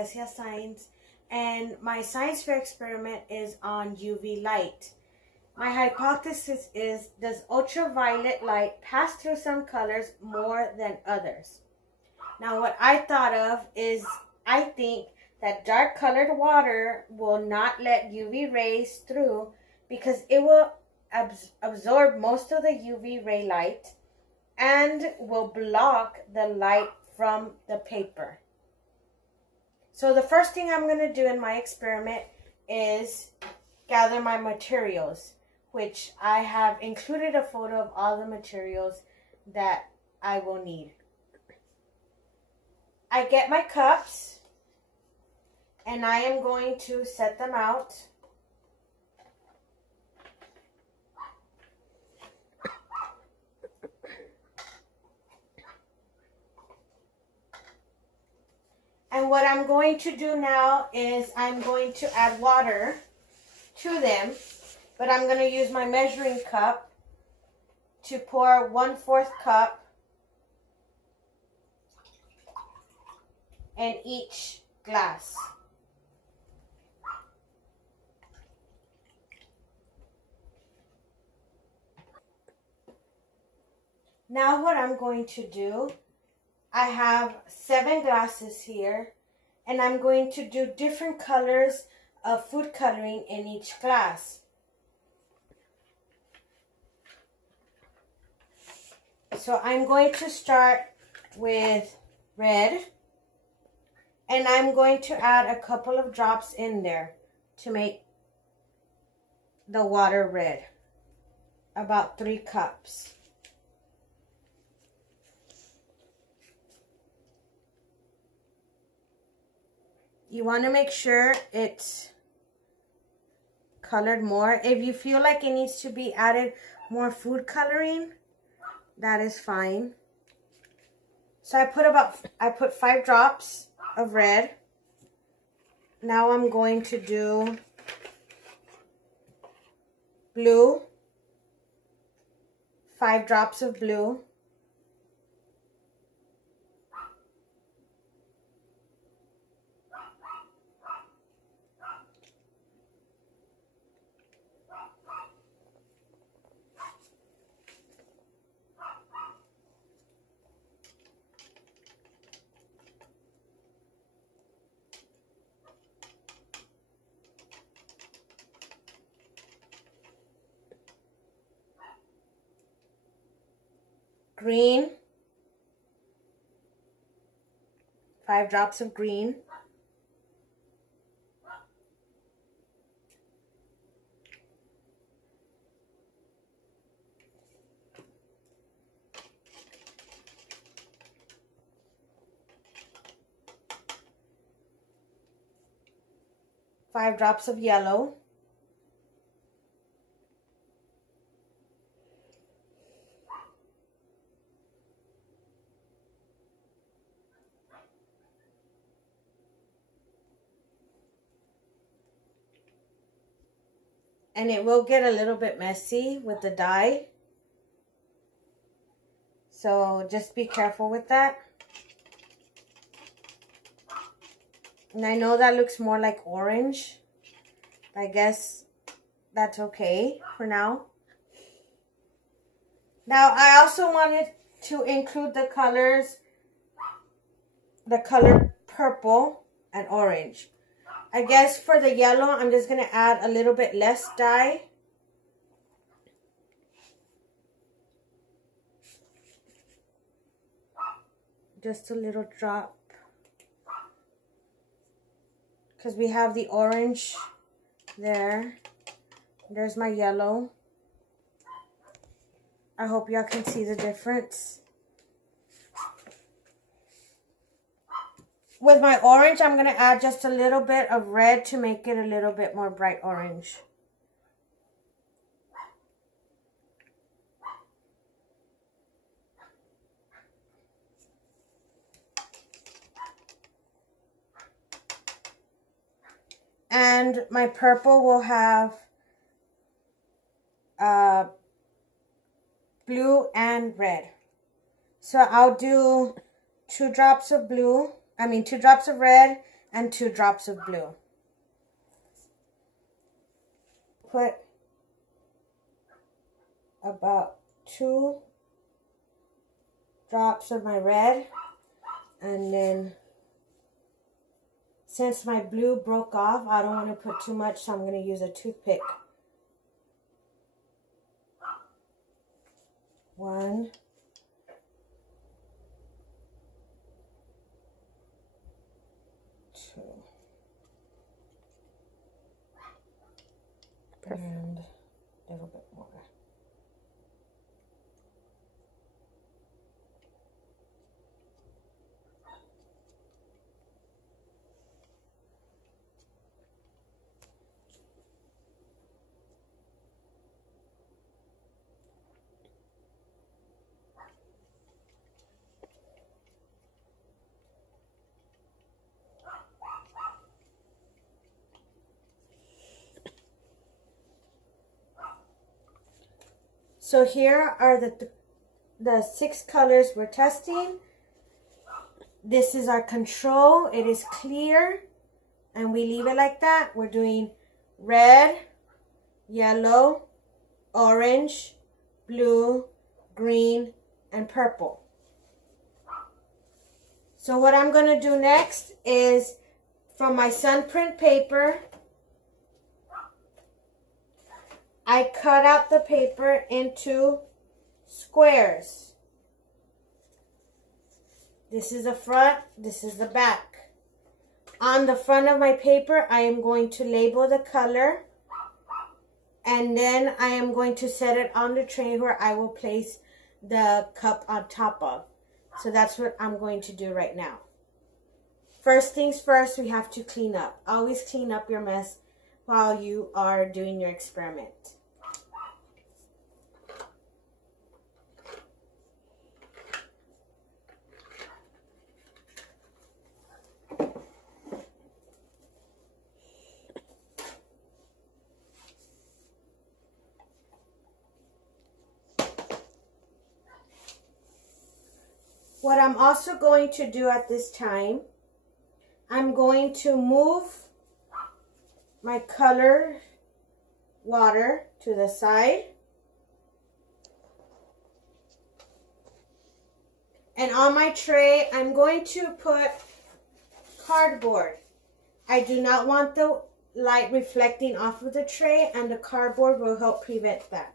Jessia Science, and my science fair experiment is on UV light. My hypothesis is, does ultraviolet light pass through some colors more than others? Now what I thought of is, I think that dark colored water will not let UV rays through because it will absorb most of the UV ray light and will block the light from the paper. So the first thing I'm going to do in my experiment is gather my materials, which I have included a photo of all the materials that I will need. I get my cups and I am going to set them out. And what I'm going to do now is I'm going to add water to them, but I'm going to use my measuring cup to pour 1/4 cup in each glass. Now what I'm going to do, I have 7 glasses here, and I'm going to do different colors of food coloring in each glass. So I'm going to start with red, and I'm going to add a couple of drops in there to make the water red, about 3 cups. You want to make sure it's colored more. If you feel like it needs to be added more food coloring, that is fine. So I put 5 drops of red. Now I'm going to do blue, 5 drops of blue. Green, 5 drops of green. Five drops of yellow. And it will get a little bit messy with the dye, so just be careful with that. And I know that looks more like orange. I guess that's okay for now. Now I also wanted to include the colors, the color purple and orange. I guess for the yellow, I'm just going to add a little bit less dye. Just a little drop. Because we have the orange there. There's my yellow. I hope y'all can see the difference. With my orange, I'm going to add just a little bit of red to make it a little bit more bright orange. And my purple will have blue and red. So I'll do 2 drops of blue, 2 drops of red and 2 drops of blue. Put about 2 drops of my red, and then since my blue broke off, I don't want to put too much, so I'm going to use a toothpick. 1, 2, perfect. And a little bit more. So here are the 6 colors we're testing. This is our control. It is clear, and we leave it like that. We're doing red, yellow, orange, blue, green, and purple. So what I'm going to do next is, from my sun print paper, I cut out the paper into squares. This is the front, this is the back. On the front of my paper, I am going to label the color, and then I am going to set it on the tray where I will place the cup on top of. So that's what I'm going to do right now. First things first, we have to clean up. Always clean up your mess while you are doing your experiment. What I'm also going to do at this time, I'm going to move my color water to the side. And on my tray, I'm going to put cardboard. I do not want the light reflecting off of the tray, and the cardboard will help prevent that.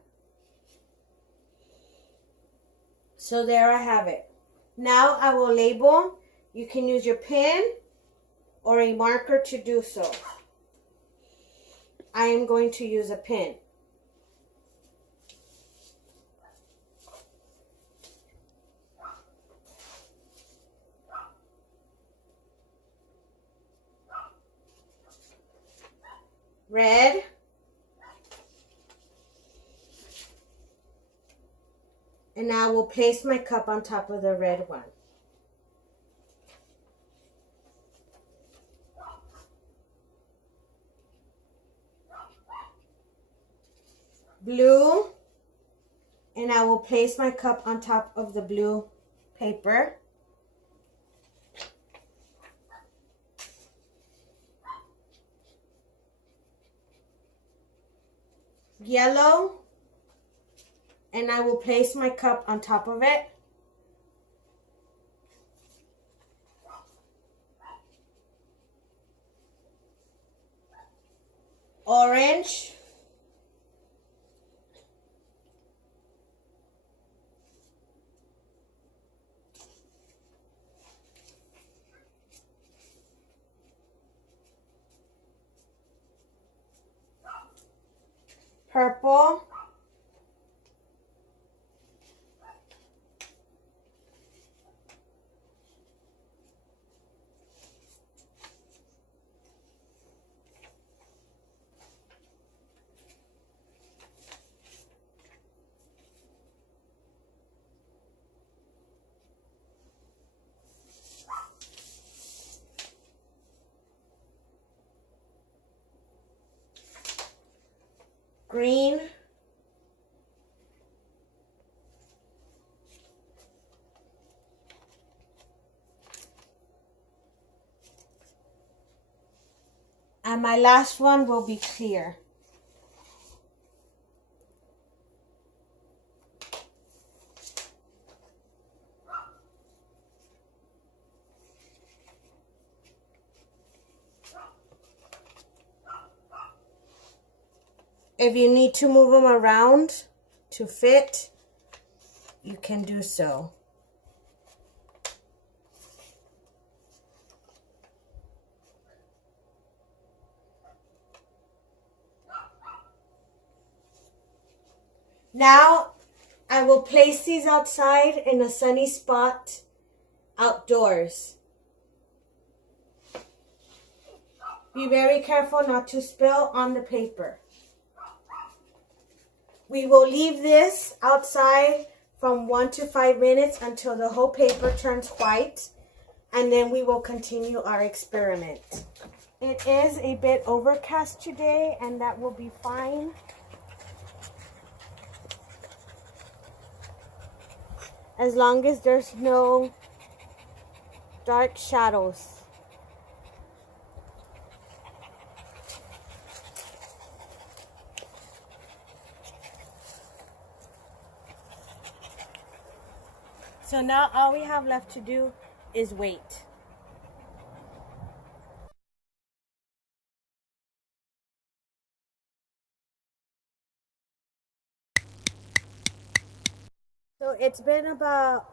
So there I have it. Now I will label. You can use your pen or a marker to do so. I am going to use a pen. Red. And now I will place my cup on top of the red one. Blue. And I will place my cup on top of the blue paper. Yellow. And I will place my cup on top of it. Orange. Purple. Green. And my last one will be clear. If you need to move them around to fit, you can do so. Now, I will place these outside in a sunny spot outdoors. Be very careful not to spill on the paper. We will leave this outside from 1 to 5 minutes until the whole paper turns white, and then we will continue our experiment. It is a bit overcast today, and that will be fine. As long as there's no dark shadows. So now all we have left to do is wait. So it's been about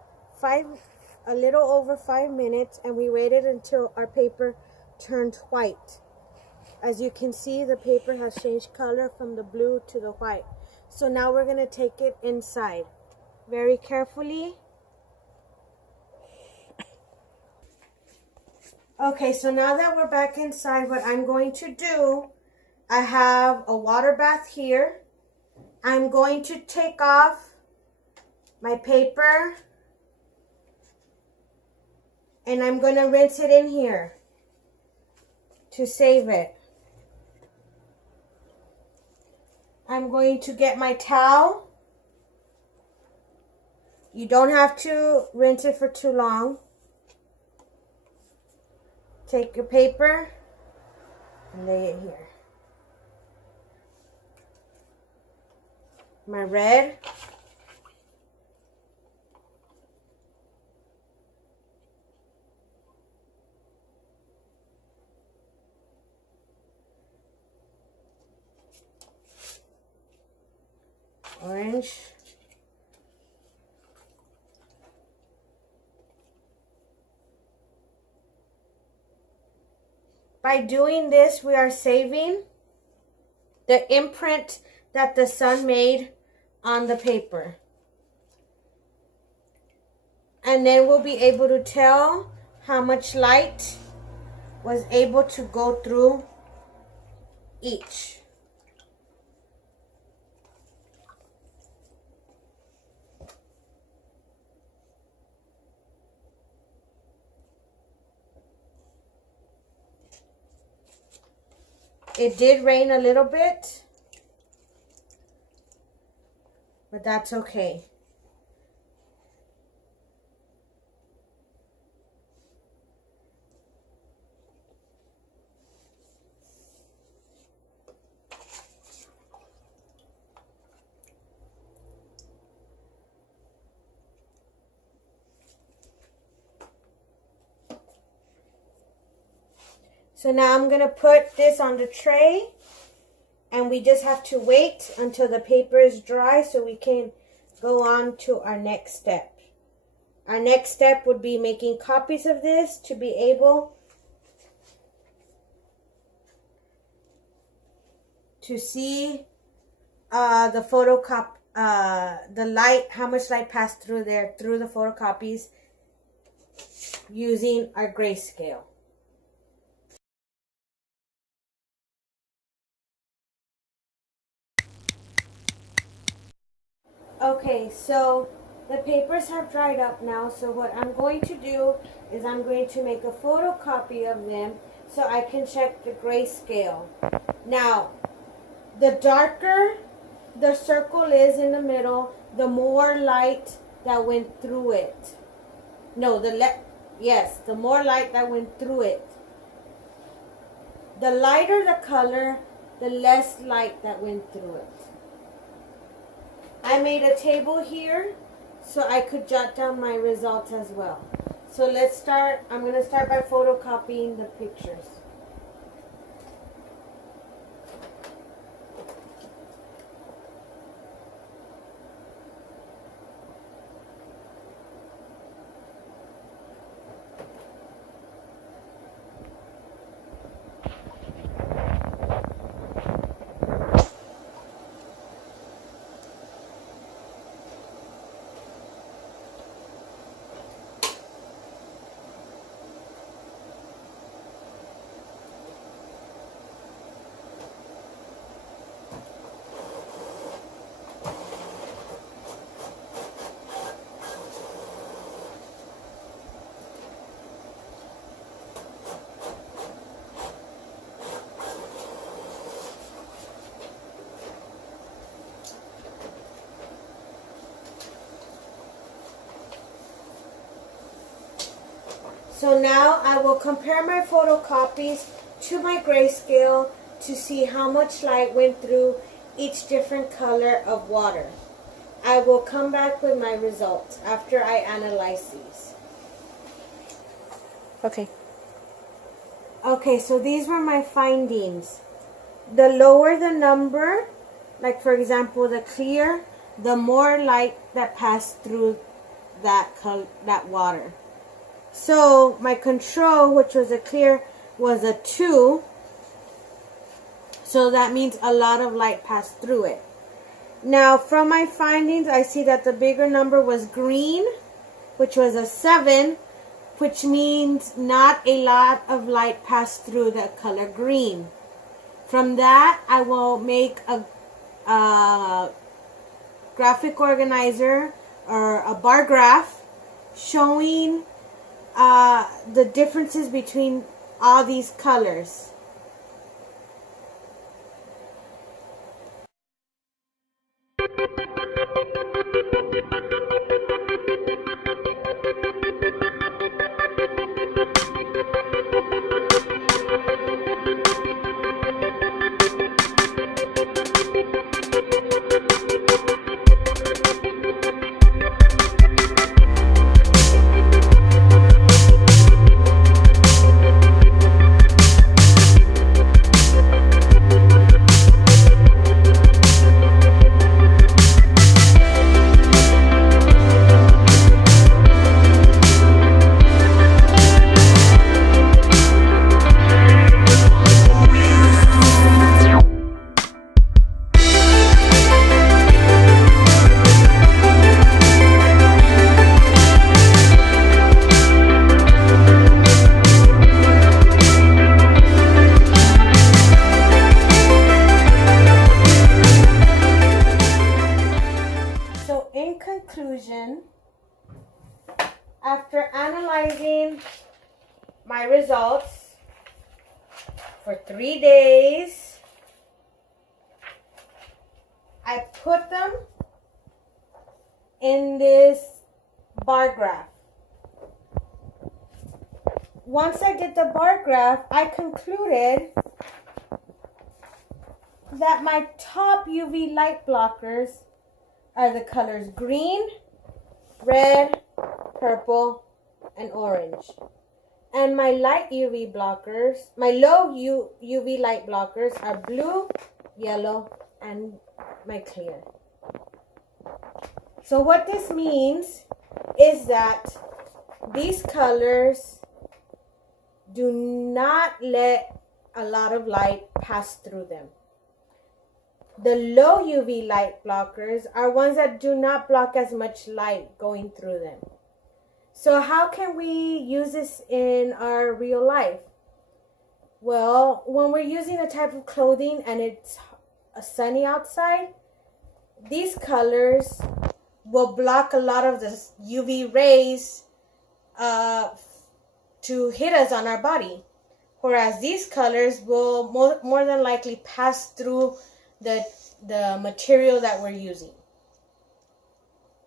a little over 5 minutes, and we waited until our paper turned white. As you can see, the paper has changed color from the blue to the white. So now we're gonna take it inside very carefully. Okay, so now that we're back inside, what I'm going to do, I have a water bath here. I'm going to take off my paper and I'm going to rinse it in here to save it. I'm going to get my towel. You don't have to rinse it for too long. Take your paper and lay it here. My red. Orange. By doing this, we are saving the imprint that the sun made on the paper. And then we'll be able to tell how much light was able to go through each. It did rain a little bit, but that's okay. So now I'm going to put this on the tray, and we just have to wait until the paper is dry so we can go on to our next step. Our next step would be making copies of this to be able to see the light, how much light passed through there, through the photocopies using our grayscale. Okay, so the papers have dried up now, so what I'm going to do is I'm going to make a photocopy of them so I can check the grayscale. Now, the darker the circle is in the middle, the more light that went through it. No, the more light that went through it. The lighter the color, the less light that went through it. I made a table here so I could jot down my results as well. So let's start. I'm going to start by photocopying the pictures. So now I will compare my photocopies to my grayscale to see how much light went through each different color of water. I will come back with my results after I analyze these. Okay. Okay, so these were my findings. The lower the number, like for example the clear, the more light that passed through that water. So my control, which was a clear, was a 2. So that means a lot of light passed through it. Now from my findings, I see that the bigger number was green, which was a 7, which means not a lot of light passed through the color green. From that, I will make a graphic organizer or a bar graph showing the differences between all these colors. Conclusion, after analyzing my results for 3 days, I put them in this bar graph. Once I did the bar graph, I concluded that my top UV light blockers are the colors green, red, purple, and orange. And my light UV blockers, my low UV light blockers are blue, yellow, and my clear. So what this means is that these colors do not let a lot of light pass through them. The low UV light blockers are ones that do not block as much light going through them. So how can we use this in our real life? Well, when we're using a type of clothing and it's sunny outside, these colors will block a lot of the UV rays to hit us on our body. Whereas these colors will more than likely pass through the material that we're using.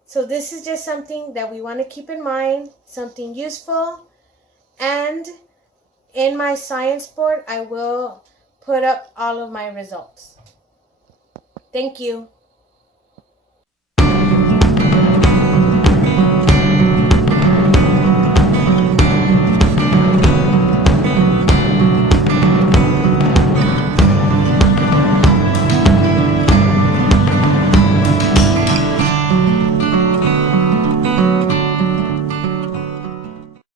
So this is just something that we want to keep in mind, something useful, and in my science board, I will put up all of my results. Thank you.